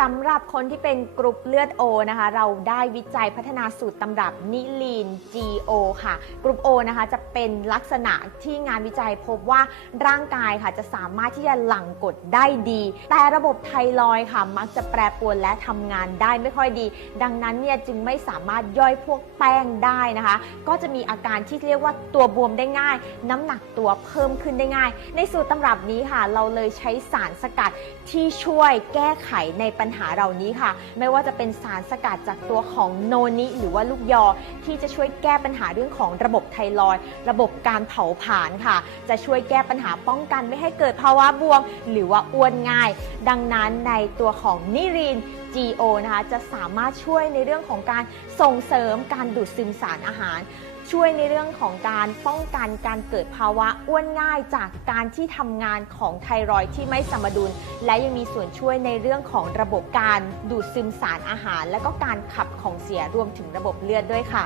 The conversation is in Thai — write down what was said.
สำหรับคนที่เป็นกรุ๊ปเลือด O นะคะ เราได้วิจัยพัฒนาสูตรตำรับนิลีน GO ค่ะ กรุ๊ป O นะคะจะเป็นลักษณะที่งานวิจัยพบว่าร่างกายค่ะจะสามารถที่จะหลั่งกรดได้ดี แต่ระบบไทรอยค่ะ มักจะแปรปรวนและทำงานได้ไม่ค่อยดี ดังนั้นเนี่ยจึงไม่สามารถย่อยพวกแป้งได้นะคะ ก็จะมีอาการที่เรียกว่าตัวบวมได้ง่าย น้ำหนักตัวเพิ่มขึ้นได้ง่าย ในสูตรตำรับนี้ค่ะ เราเลยใช้สารสกัดที่ช่วยแก้ไขในปัญญหาเหล่านี้ค่ะ ไม่ว่าจะเป็นสารสกัดจากตัวของโนนิหรือว่าลูกยอ ที่จะช่วยแก้ปัญหาเรื่องของระบบไทรอยระบบการเผาผลาญค่ะ จะช่วยแก้ปัญหาป้องกันไม่ให้เกิดภาวะบวม หรือว่าอ้วนง่ายดังนั้นในตัวของนิริน GO นะคะจะสามารถช่วยในเรื่องของการส่งเสริมการดูดซึมสารอาหาร ช่วยในเรื่องของการป้องกันการเกิดภาวะอ้วนง่ายจากการที่ทำงานของไทรอยที่ไม่สมดุล และยังมีส่วนช่วยในเรื่องของระบบการดูดซึมสารอาหาร และก็การขับของเสียรวมถึงระบบเลือดด้วยค่ะ